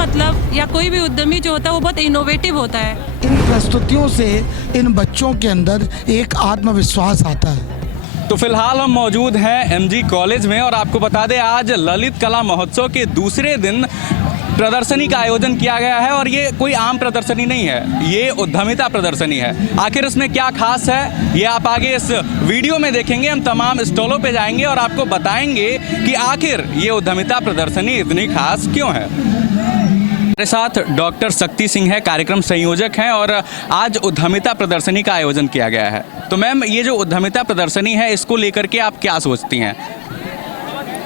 मतलब या कोई भी उद्यमी जो होता है वो बहुत इनोवेटिव होता है। इन प्रस्तुतियों से इन बच्चों के अंदर एक आत्मविश्वास आता है। तो फिलहाल हम मौजूद हैं एमजी कॉलेज में और आपको बता दें आज ललित कला महोत्सव के दूसरे दिन प्रदर्शनी का आयोजन किया गया है और ये कोई आम प्रदर्शनी नहीं है, ये उद्यमिता प्रदर्शनी है। आखिर इसमें क्या खास है ये आप आगे इस वीडियो में देखेंगे। हम तमाम स्टॉलों पे जाएंगे और आपको बताएंगे कि आखिर ये उद्यमिता प्रदर्शनी इतनी खास क्यों है। हमारे साथ डॉक्टर शक्ति सिंह है, कार्यक्रम संयोजक हैं और आज उद्यमिता प्रदर्शनी का आयोजन किया गया है। तो मैम, ये जो उद्यमिता प्रदर्शनी है इसको लेकर के आप क्या सोचती हैं?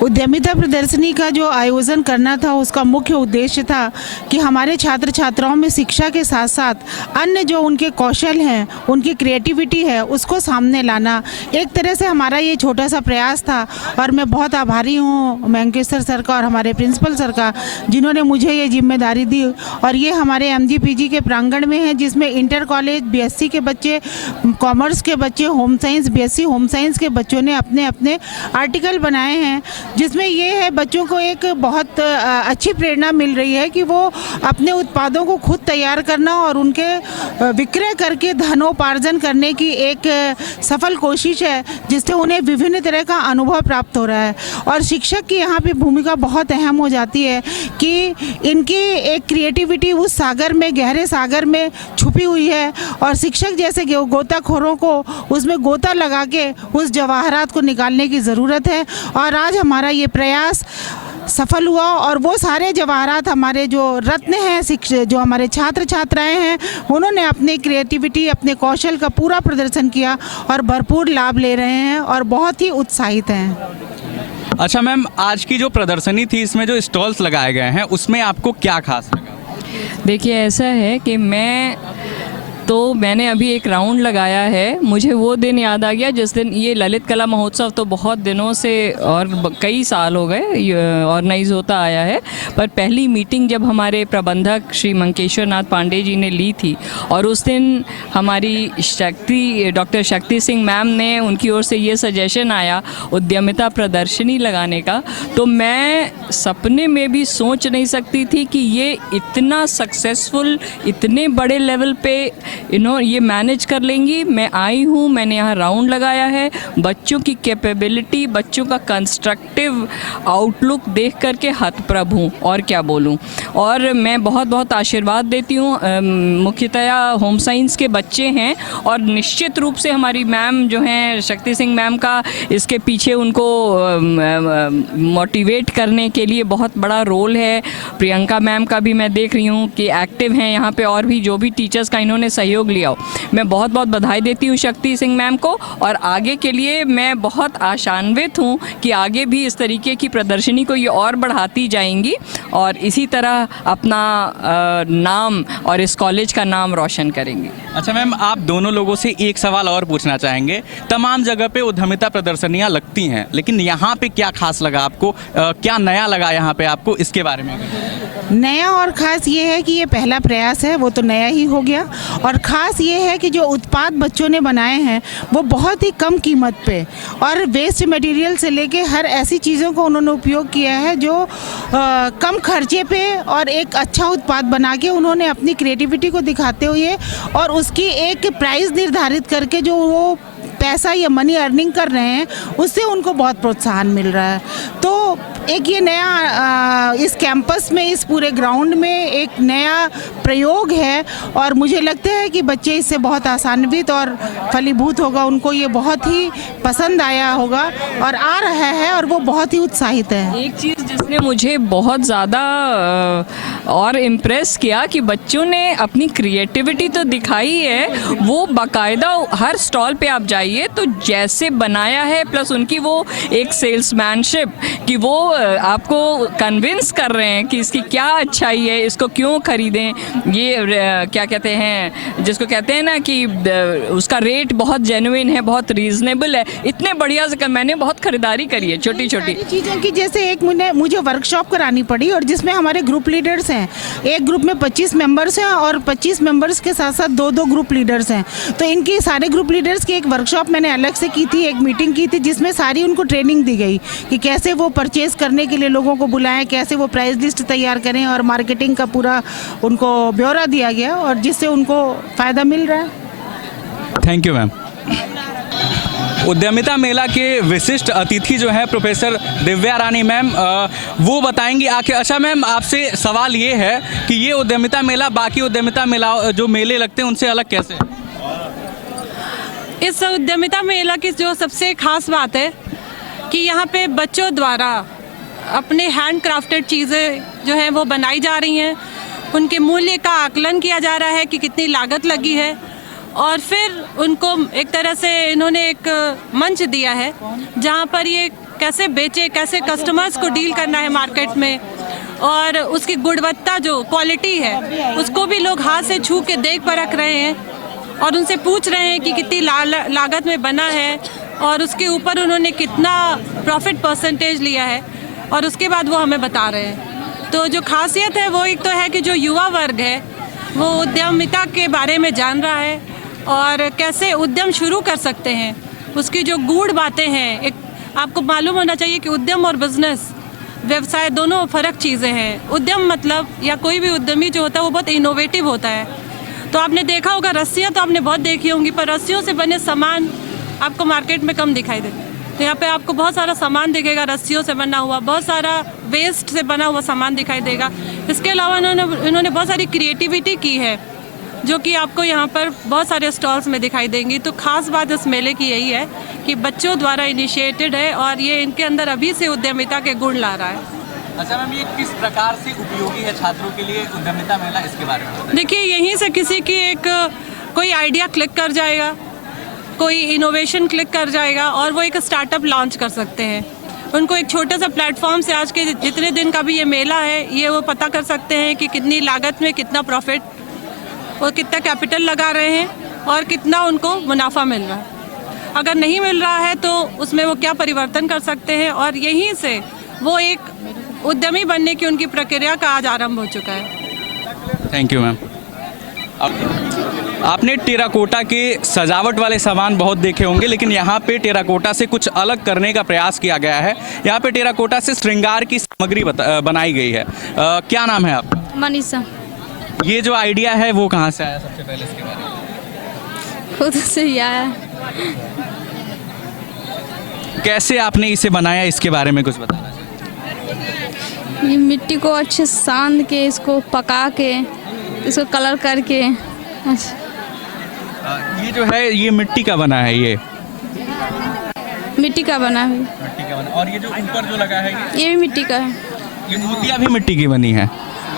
उद्यमिता प्रदर्शनी का जो आयोजन करना था उसका मुख्य उद्देश्य था कि हमारे छात्र छात्राओं में शिक्षा के साथ साथ अन्य जो उनके कौशल हैं, उनकी क्रिएटिविटी है, उसको सामने लाना। एक तरह से हमारा ये छोटा सा प्रयास था और मैं बहुत आभारी हूँ मैंकेश्वर सर का और हमारे प्रिंसिपल सर का, जिन्होंने मुझे ये जिम्मेदारी दी। और ये हमारे MGPG के प्रांगण में है, जिसमें इंटर कॉलेज BSc के बच्चे, कॉमर्स के बच्चे, home science BSc home science के बच्चों ने अपने अपने आर्टिकल बनाए हैं, जिसमें ये है बच्चों को एक बहुत अच्छी प्रेरणा मिल रही है कि वो अपने उत्पादों को खुद तैयार करना और उनके विक्रय करके धनोपार्जन करने की एक सफल कोशिश है, जिससे उन्हें विभिन्न तरह का अनुभव प्राप्त हो रहा है। और शिक्षक की यहाँ पे भूमिका बहुत अहम हो जाती है कि इनकी एक क्रिएटिविटी उस सागर में, गहरे सागर में छुपी हुई है और शिक्षक जैसे गोताखोरों को उसमें गोता लगा के उस जवाहरात को निकालने की ज़रूरत है। और आज हमारा ये प्रयास सफल हुआ और वो सारे जवाहरात हमारे जो रत्न हैं, जो हमारे छात्र छात्राएं हैं, उन्होंने अपनी क्रिएटिविटी, अपने कौशल का पूरा प्रदर्शन किया और भरपूर लाभ ले रहे हैं और बहुत ही उत्साहित हैं। अच्छा मैम, आज की जो प्रदर्शनी थी इसमें जो स्टॉल्स लगाए गए हैं उसमें आपको क्या खास लगा? देखिए, ऐसा है कि मैंने अभी एक राउंड लगाया है। मुझे वो दिन याद आ गया जिस दिन ये ललित कला महोत्सव तो बहुत दिनों से और कई साल हो गए ऑर्गेनाइज होता आया है, पर पहली मीटिंग जब हमारे प्रबंधक श्री मंकेश्वर नाथ पांडे जी ने ली थी और उस दिन हमारी डॉक्टर शक्ति सिंह मैम ने, उनकी ओर से ये सजेशन आया उद्यमिता प्रदर्शनी लगाने का, तो मैं सपने में भी सोच नहीं सकती थी कि ये इतना सक्सेसफुल, इतने बड़े लेवल पे ये मैनेज कर लेंगी। मैं आई हूँ, मैंने यहाँ राउंड लगाया है, बच्चों की कैपेबिलिटी, बच्चों का कंस्ट्रक्टिव आउटलुक देख करके हतप्रभ हूँ और क्या बोलूँ। और मैं बहुत बहुत आशीर्वाद देती हूँ, मुख्यतया होम साइंस के बच्चे हैं और निश्चित रूप से हमारी मैम जो हैं शक्ति सिंह मैम का इसके पीछे उनको मोटिवेट करने के लिए बहुत बड़ा रोल है। प्रियंका मैम का भी मैं देख रही हूँ कि एक्टिव हैं यहाँ पे, और भी जो भी टीचर्स का इन्होंने सहयोग लिया हो, मैं बहुत बहुत बधाई देती हूँ शक्ति सिंह मैम को। और आगे के लिए मैं बहुत आशान्वित हूँ कि आगे भी इस तरीके की प्रदर्शनी को ये और बढ़ाती जाएंगी और इसी तरह अपना नाम और इस कॉलेज का नाम रोशन करेंगी। अच्छा मैम, आप दोनों लोगों से एक सवाल और पूछना चाहेंगे। तमाम जगह पे उद्यमिता प्रदर्शनियाँ लगती हैं, लेकिन यहाँ पे क्या खास लगा आपको? क्या नया लगा यहाँ पे आपको, इसके बारे में? नया और ख़ास ये है कि ये पहला प्रयास है, वो तो नया ही हो गया। और ख़ास ये है कि जो उत्पाद बच्चों ने बनाए हैं वो बहुत ही कम कीमत पे और वेस्ट मटेरियल से लेके हर ऐसी चीज़ों को उन्होंने उपयोग किया है जो कम खर्चे पे और एक अच्छा उत्पाद बना के उन्होंने अपनी क्रिएटिविटी को दिखाते हुए और उसकी एक प्राइस निर्धारित करके जो वो पैसा या मनी अर्निंग कर रहे हैं, उससे उनको बहुत प्रोत्साहन मिल रहा है। तो एक ये नया इस कैंपस में, इस पूरे ग्राउंड में एक नया प्रयोग है और मुझे लगता है कि बच्चे इससे बहुत आसान्वित और फलीभूत होगा, उनको ये बहुत ही पसंद आया होगा और आ रहा है और वो बहुत ही उत्साहित है। एक चीज़ जिसने मुझे बहुत ज़्यादा और इम्प्रेस किया कि बच्चों ने अपनी क्रिएटिविटी तो दिखाई है, वो बाकायदा हर स्टॉल पे आप जाइए तो जैसे बनाया है, प्लस उनकी वो एक सेल्समैनशिप कि वो आपको कन्विंस कर रहे हैं कि इसकी क्या अच्छाई है, इसको क्यों खरीदें, ये क्या कहते हैं, जिसको कहते हैं ना कि उसका रेट बहुत जेन्युइन है, बहुत रीज़नेबल है, इतने बढ़िया से मैंने बहुत ख़रीदारी करी है छोटी छोटी चीज़ों की। जैसे एक मुझे वर्कशॉप करानी पड़ी, और जिसमें हमारे ग्रुप लीडर्स हैं। एक ग्रुप में 25 मेंबर्स हैं और 25 मेंबर्स के साथ साथ 2-2 ग्रुप लीडर्स हैं। तो इनकी सारे ग्रुप लीडर्स की एक वर्कशॉप मैंने अलग से की थी, एक मीटिंग की थी, जिसमें सारी उनको ट्रेनिंग दी गई कि कैसे वो परचेज़ करने के लिए लोगों को बुलाएं, कैसे वो प्राइस लिस्ट तैयार करें, और मार्केटिंग का पूरा उनको ब्यौरा दिया गया, और जिससे उनको फ़ायदा मिल रहा है। Thank you ma'am. उद्यमिता मेला के विशिष्ट अतिथि जो हैं प्रोफेसर दिव्या रानी मैम, वो बताएंगी आखिर। अच्छा मैम, आपसे सवाल ये है कि ये उद्यमिता मेला बाकी उद्यमिता मेला जो मेले लगते हैं उनसे अलग कैसे है? इस उद्यमिता मेला की जो सबसे खास बात है कि यहाँ पे बच्चों द्वारा अपने हैंड क्राफ्टेड चीज़ें जो हैं वो बनाई जा रही हैं, उनके मूल्य का आकलन किया जा रहा है कि कितनी लागत लगी है, और फिर उनको एक तरह से इन्होंने एक मंच दिया है जहाँ पर ये कैसे बेचे, कैसे कस्टमर्स को डील करना है मार्केट में, और उसकी गुणवत्ता जो क्वालिटी है उसको भी लोग हाथ से छू के देख परख रहे हैं, और उनसे पूछ रहे हैं कि कितनी लागत में बना है, और उसके ऊपर उन्होंने कितना प्रॉफिट परसेंटेज लिया है, और उसके बाद वो हमें बता रहे हैं। तो जो खासियत है वो एक तो है कि जो युवा वर्ग है वो उद्यमिता के बारे में जान रहा है और कैसे उद्यम शुरू कर सकते हैं, उसकी जो गूढ़ बातें हैं। एक आपको मालूम होना चाहिए कि उद्यम और बिजनेस, व्यवसाय दोनों फ़र्क चीज़ें हैं। उद्यम मतलब, या कोई भी उद्यमी जो होता है वो बहुत इनोवेटिव होता है। तो आपने देखा होगा, रस्सियाँ तो आपने बहुत देखी होंगी, पर रस्सियों से बने सामान आपको मार्केट में कम दिखाई देते। तो यहाँ पे आपको बहुत सारा सामान दिखेगा रस्सियों से बना हुआ, बहुत सारा वेस्ट से बना हुआ सामान दिखाई देगा। इसके अलावा इन्होंने बहुत सारी क्रिएटिविटी की है जो कि आपको यहाँ पर बहुत सारे स्टॉल्स में दिखाई देंगी। तो ख़ास बात इस मेले की यही है कि बच्चों द्वारा इनिशिएटेड है और ये इनके अंदर अभी से उद्यमिता के गुण ला रहा है। अच्छा मैम, ये किस प्रकार से उपयोगी है छात्रों के लिए उद्यमिता मेला, इसके बारे में बताइए। देखिए, यहीं से किसी की कोई आइडिया क्लिक कर जाएगा, कोई इनोवेशन क्लिक कर जाएगा और वो एक स्टार्टअप लॉन्च कर सकते हैं। उनको एक छोटे सा प्लेटफॉर्म से आज के जितने दिन का भी ये मेला है, ये वो पता कर सकते हैं कि कितनी लागत में कितना प्रॉफिट, वो कितना कैपिटल लगा रहे हैं और कितना उनको मुनाफा मिल रहा है। अगर नहीं मिल रहा है तो उसमें वो क्या परिवर्तन कर सकते हैं, और यहीं से वो एक उद्यमी बनने की उनकी प्रक्रिया का आज आरंभ हो चुका है। Thank you ma'am. आपने टेराकोटा के सजावट वाले सामान बहुत देखे होंगे, लेकिन यहाँ पे टेराकोटा से कुछ अलग करने का प्रयास किया गया है। यहाँ पे टेराकोटा से श्रृंगार की सामग्री बनाई गई है। क्या नाम है आपका? मनीषा। ये जो आइडिया है वो कहाँ से आया सबसे पहले, इसके बारे में? खुद से ही आया। कैसे आपने इसे बनाया, इसके बारे में कुछ बताना चाहिए। ये मिट्टी को अच्छे से सांध के, इसको पका के, इसको कलर करके। अच्छा, ये जो है ये मिट्टी का बना है, ये मिट्टी का बना है। मिट्टी का बना, और ये जो ऊपर जो लगा है ये भी मिट्टी का है। ये मोतियाँ भी मिट्टी की बनी है।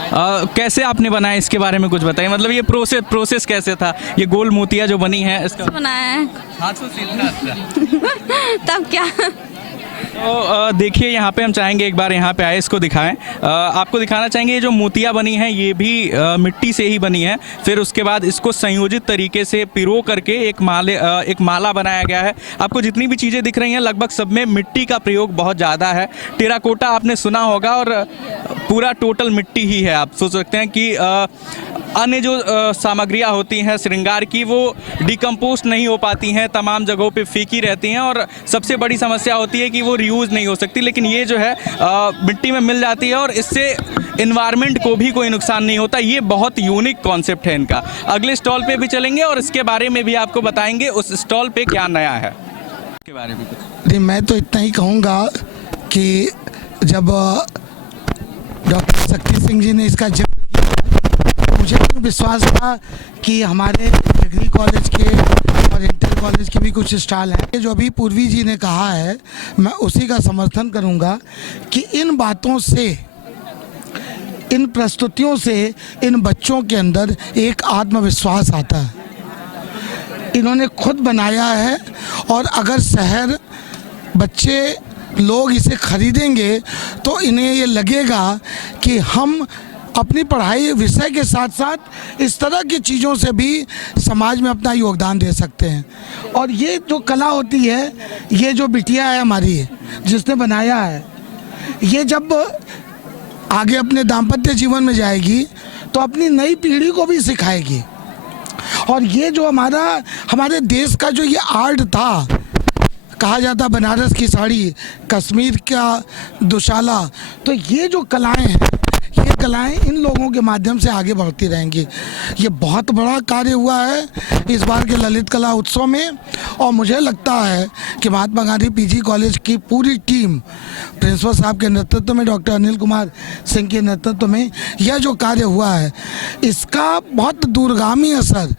कैसे आपने बनाया, इसके बारे में कुछ बताइए। मतलब ये प्रोसेस कैसे था, ये गोल मोतिया जो बनी है इसका बनाया है हाथ से सीखना। अच्छा तब क्या। तो देखिए, यहाँ पे हम चाहेंगे एक बार यहाँ पे आए, इसको दिखाएं। आपको दिखाना चाहेंगे ये जो मोतियाँ बनी हैं ये भी मिट्टी से ही बनी है। फिर उसके बाद इसको संयोजित तरीके से पिरो करके एक माला बनाया गया है। आपको जितनी भी चीज़ें दिख रही हैं लगभग सब में मिट्टी का प्रयोग बहुत ज़्यादा है। टेराकोटा आपने सुना होगा और पूरा टोटल मिट्टी ही है। आप सोच सकते हैं कि अन्य जो सामग्रियाँ होती हैं श्रृंगार की, वो डिकम्पोज नहीं हो पाती हैं, तमाम जगहों पे फीकी रहती हैं, और सबसे बड़ी समस्या होती है कि वो रीयूज़ नहीं हो सकती। लेकिन ये जो है मिट्टी में मिल जाती है और इससे इन्वायरमेंट को भी कोई नुकसान नहीं होता। ये बहुत यूनिक कॉन्सेप्ट है इनका। अगले स्टॉल पे भी चलेंगे और इसके बारे में भी आपको बताएंगे उस स्टॉल पे क्या नया है, इसके बारे में कुछ। नहीं, मैं तो इतना ही कहूँगा कि जब डॉक्टर शक्ति सिंह जी ने इसका जिक्र किया, मुझे विश्वास था कि हमारे डिग्री कॉलेज के और इंटर कॉलेज के भी कुछ स्टॉल हैं। जो अभी पूर्वी जी ने कहा है, मैं उसी का समर्थन करूंगा कि इन बातों से, इन प्रस्तुतियों से इन बच्चों के अंदर एक आत्मविश्वास आता है। इन्होंने खुद बनाया है और अगर शहर बच्चे लोग इसे खरीदेंगे तो इन्हें ये लगेगा कि हम अपनी पढ़ाई विषय के साथ साथ इस तरह की चीज़ों से भी समाज में अपना योगदान दे सकते हैं। और ये जो कला होती है, ये जो बिटिया है हमारी जिसने बनाया है, ये जब आगे अपने दाम्पत्य जीवन में जाएगी तो अपनी नई पीढ़ी को भी सिखाएगी। और ये जो हमारे देश का जो ये आर्ट था, कहा जाता बनारस की साड़ी, कश्मीर का दुशाला, तो ये जो कलाएं हैं, ये कलाएं इन लोगों के माध्यम से आगे बढ़ती रहेंगी। ये बहुत बड़ा कार्य हुआ है इस बार के ललित कला उत्सव में। और मुझे लगता है कि महात्मा गांधी पीजी कॉलेज की पूरी टीम प्रिंसिपल साहब के नेतृत्व में, डॉक्टर अनिल कुमार सिंह के नेतृत्व में यह जो कार्य हुआ है, इसका बहुत दूरगामी असर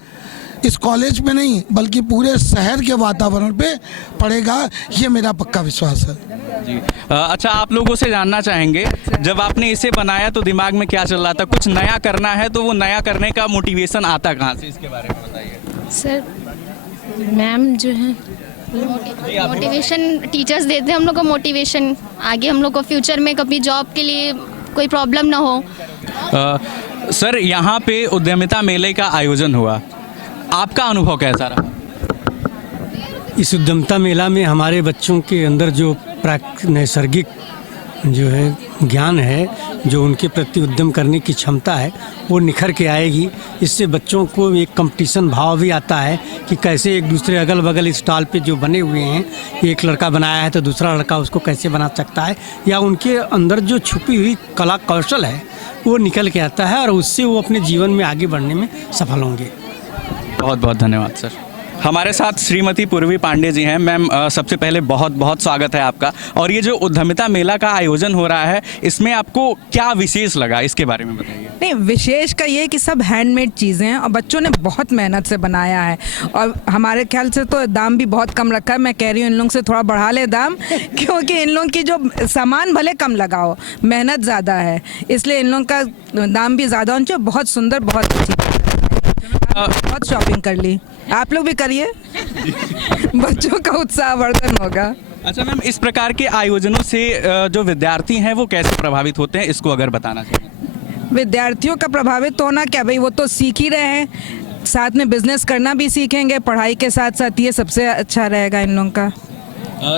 इस कॉलेज में नहीं बल्कि पूरे शहर के वातावरण पे पड़ेगा, ये मेरा पक्का विश्वास है। जी अच्छा, आप लोगों से जानना चाहेंगे, जब आपने इसे बनाया तो दिमाग में क्या चल रहा था? कुछ नया करना है तो वो नया करने का मोटिवेशन आता कहाँ से, इसके बारे में बताइए। सर मैम जो है मोटिवेशन टीचर्स देते हैं हम लोग को, मोटिवेशन आगे हम लोग को फ्यूचर में कभी जॉब के लिए कोई प्रॉब्लम ना हो। सर यहाँ पे उद्यमिता मेले का आयोजन हुआ, आपका अनुभव कैसा रहा? इस उद्यमिता मेला में हमारे बच्चों के अंदर जो नैसर्गिक जो है ज्ञान है, जो उनके प्रति उद्यम करने की क्षमता है, वो निखर के आएगी। इससे बच्चों को एक कंपटीशन भाव भी आता है कि कैसे एक दूसरे अगल बगल स्टॉल पे जो बने हुए हैं, एक लड़का बनाया है तो दूसरा लड़का उसको कैसे बना सकता है, या उनके अंदर जो छुपी हुई कला कौशल है वो निकल के आता है और उससे वो अपने जीवन में आगे बढ़ने में सफल होंगे। बहुत बहुत धन्यवाद सर। हमारे साथ श्रीमती पूर्वी पांडे जी हैं। मैम, सबसे पहले बहुत बहुत स्वागत है आपका। और ये जो उद्यमिता मेला का आयोजन हो रहा है, इसमें आपको क्या विशेष लगा, इसके बारे में बताइए। नहीं, विशेष का ये कि सब हैंडमेड चीज़ें हैं और बच्चों ने बहुत मेहनत से बनाया है, और हमारे ख्याल से तो दाम भी बहुत कम रखा है। मैं कह रही हूँ इन लोगों से थोड़ा बढ़ा ले दाम, क्योंकि इन लोगों की जो सामान भले कम लगाओ, मेहनत ज़्यादा है, इसलिए इन लोगों का दाम भी ज़्यादा होना चाहिए। बहुत सुंदर, बहुत अच्छी, बहुत शॉपिंग कर ली। आप लोग भी करिए, बच्चों का उत्साहवर्धन होगा। अच्छा मैम, इस प्रकार के आयोजनों से जो विद्यार्थी हैं वो कैसे प्रभावित होते हैं, इसको अगर बताना चाहिए। विद्यार्थियों का प्रभावित होना क्या भाई, वो तो सीख ही रहे हैं, साथ में बिजनेस करना भी सीखेंगे, पढ़ाई के साथ साथ ये सबसे अच्छा रहेगा इन लोगों का।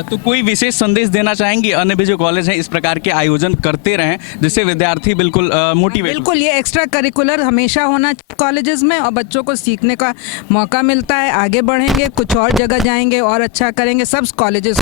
तो कोई विशेष संदेश देना चाहेंगे? अन्य भी जो कॉलेज हैं इस प्रकार के आयोजन करते रहें, जिससे विद्यार्थी बिल्कुल मोटिवेट। बिल्कुल, ये एक्स्ट्रा करिकुलर हमेशा होना कॉलेजेस में, और बच्चों को सीखने का मौका मिलता है, आगे बढ़ेंगे, कुछ और जगह जाएंगे और अच्छा करेंगे, सब कॉलेजेस